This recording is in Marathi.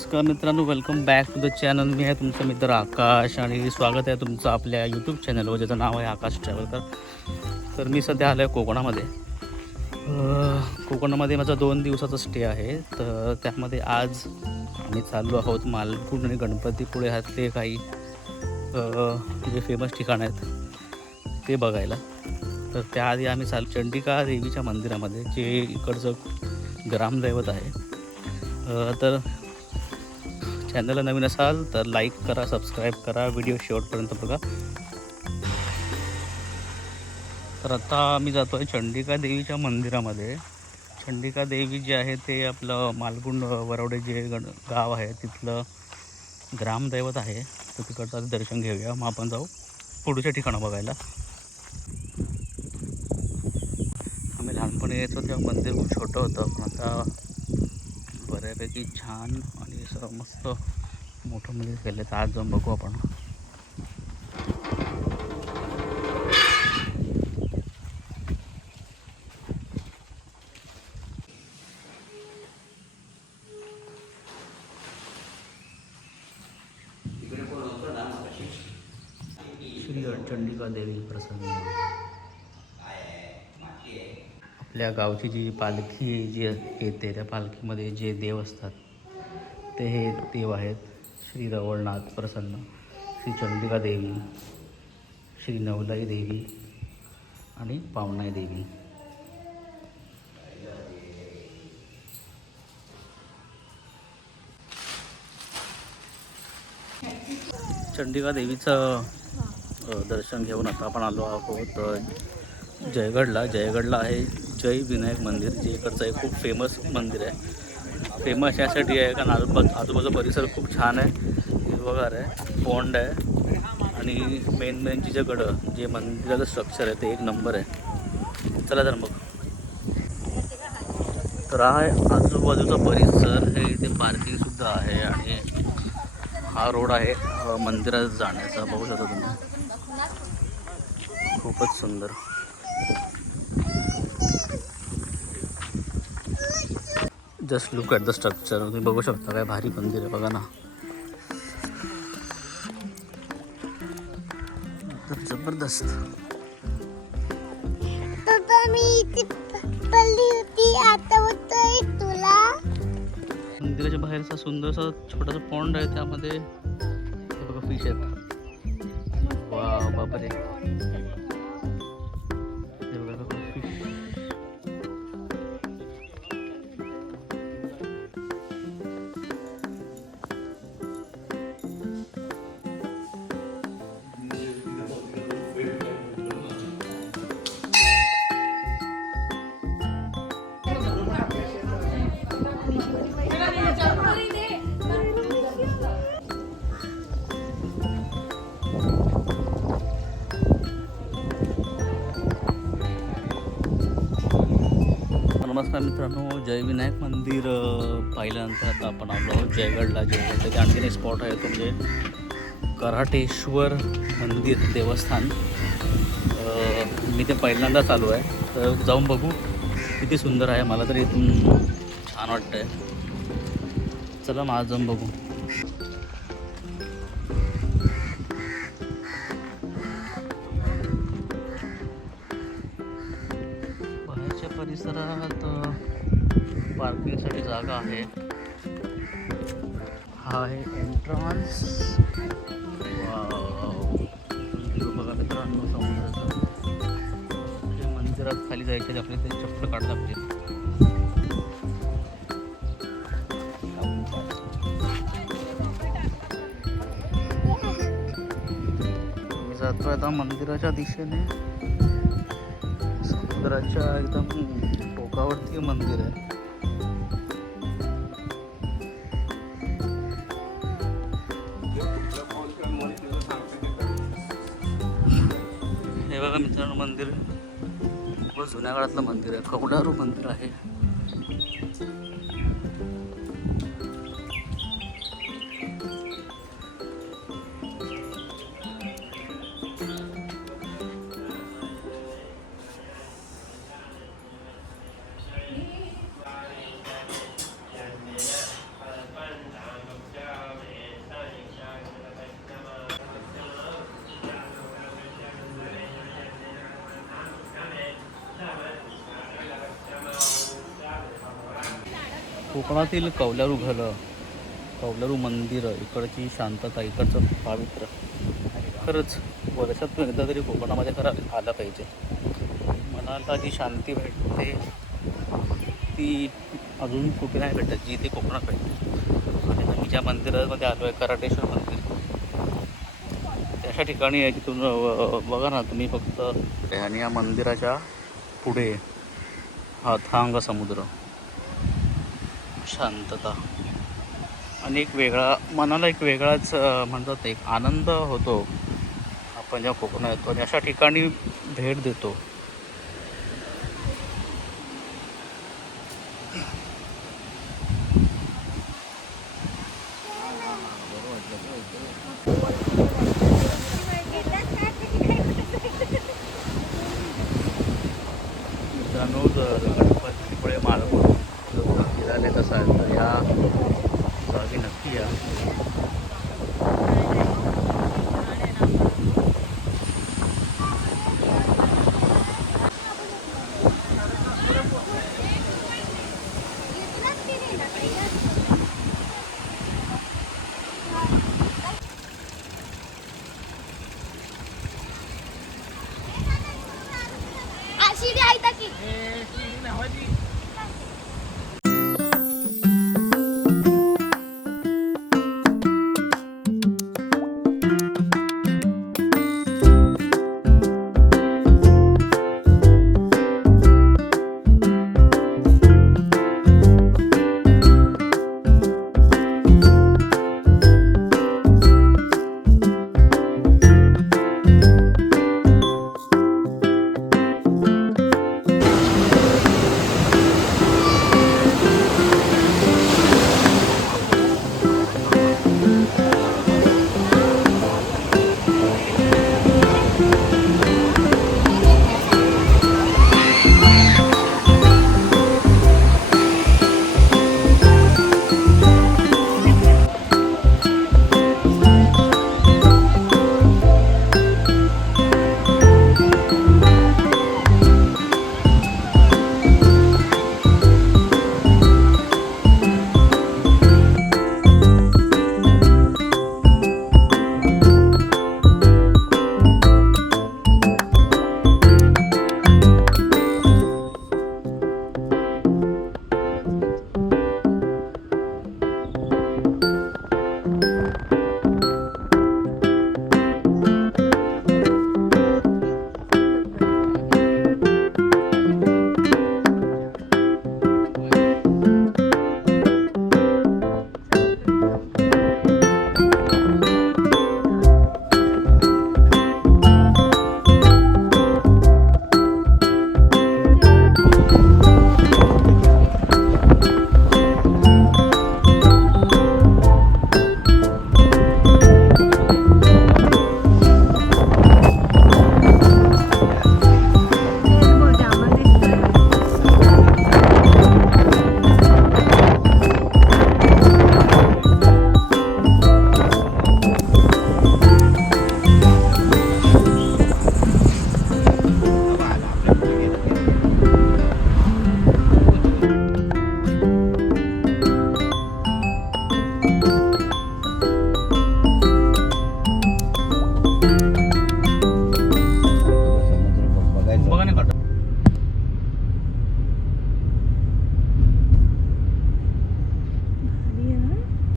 नमस्कार मित्रांनो, welcome back to the channel. मी आहे तुमचा मित्र आकाश आणि स्वागत आहे तुमचं आपल्या यूट्यूब चॅनलवर, ज्याचं नाव आहे आकाश ट्रॅव्हलकर. तर मी सध्या आलो आहे कोकणामध्ये. कोकणामध्ये माझा 2 दिवसाचा स्टे आहे. तर त्यामध्ये आज आम्ही चाललो आहोत मालगुण आणि गणपतीपुळे ह्यातले काही जे फेमस ठिकाणं आहेत ते बघायला. तर त्याआधी आम्ही चंडिका देवीच्या मंदिरामध्ये, जे इकडचं ग्रामदैवत आहे. तर चॅनलला नवीन असाल तर लाईक करा, सबस्क्राईब करा, व्हिडिओ शेवटपर्यंत बघा. तर आता आम्ही जातो आहे चंडिका देवीच्या मंदिरामध्ये. चंडिका देवी जे आहे ते आपलं मालगुण वरवडे जे गाव आहे तिथलं ग्रामदैवत आहे. तर तिकडचं दर्शन घेऊया, मग आपण जाऊ पुढच्या ठिकाणं बघायला. आम्ही लहानपणी यायचो तेव्हा मंदिर खूप छोटं होतं, पण आता बऱ्यापैकी छान आणि सर्व मस्त मोठं मंदिर केलं. तर आज जाऊन बघू आपण. श्री चंडिका देवी प्रसन्न. आपल्या गावची जी पालखी जी येते त्या पालखीमध्ये जे देव असतात ते हे देव आहेत. श्री रवळनाथ प्रसन्न, श्री चंडिका देवी, श्री नवलाई देवी आणि पावनाई देवी. चंडिका देवीचं दर्शन घेऊन आता आपण आलो आहोत जयगडला आहे जय विनायक मंदिर, जे इकडचं एक खूप फेमस मंदिर आहे. फेमस यासाठी आहे कारण आजूबाजूचा परिसर खूप छान आहे, हिरवगार आहे, पॉन्ड आहे आणि मेनची जे गडं जे मंदिराचं स्ट्रक्चर आहे ते एक नंबर आहे. चला तर मग. तर हा आहे आजूबाजूचा परिसर. हे इथे पार्किंगसुद्धा आहे आणि हा रोड आहे मंदिरात जाण्याचा. बघू शकता तुम्ही, खूपच सुंदर. Just look at the structure. तुम्ही बघू शकता काय भारी मंदिर आहे, बघा ना. तर जबरदस्त. मंदिराच्या बाहेरचा सुंदरसा छोटासा पॉन्ड आहे, त्यामध्ये हे बघा फिश आहेत. वा बापरे, हे बघा फिश. नमस्कार मित्रांनो, जय विनायक मंदिर पाहिल्यानंतर आता आपण आलो आहोत जयगडला. जयगडचे आणखीन एक स्पॉट आहे तो म्हणजे कराटेश्वर मंदिर देवस्थान. मी ते पहिल्यांदाच आलो आहे, तर जाऊन बघू किती सुंदर आहे. मला तर इथून छान वाटतं आहे. चला मग आज जाऊन बघू. परिसरात पार्किंगसाठी जागा आहे. हा आहे एंट्रन्स. बघा मित्रांनो, समुद्राचं मंदिरात खाली जायचं आपल्याला ते चप्पल काढायला लागते. मी जातोय आता मंदिराच्या दिशेने. समुद्राच्या एकदम टोकावरती मंदिर आहे. हे बघा मित्रांनो, मंदिर खूप जुन्या काळातलं मंदिर आहे. कवडारू मंदिर आहे. कोकणातील कौलारू घरं, कौलारू मंदिरं, इकडची शांतता, इकडचं पावित्र्य, खरंच वर्षातून एकदा तरी कोकणामध्ये खरं आलं पाहिजे. मनाला जी शांती भेटते ती अजून कुठे नाही भेटत, जी ती कोकणात भेटते. आणि मी ज्या मंदिरामध्ये आलो आहे, कराटेश्वर मंदिर, अशा ठिकाणी आहे तिथून बघा ना तुम्ही फक्त. आणि या मंदिराच्या पुढे हा अथांग समुद्र, शांतता आणि एक वेगळा, मनाला एक वेगळाच म्हणतात एक आनंद होतो आपण जेव्हा कोकणात येतो आणि अशा ठिकाणी भेट देतो. मित्रांनो, जर गणपतीपुळे मालवण फिरायला कसं आहे तर या जागी नक्की या.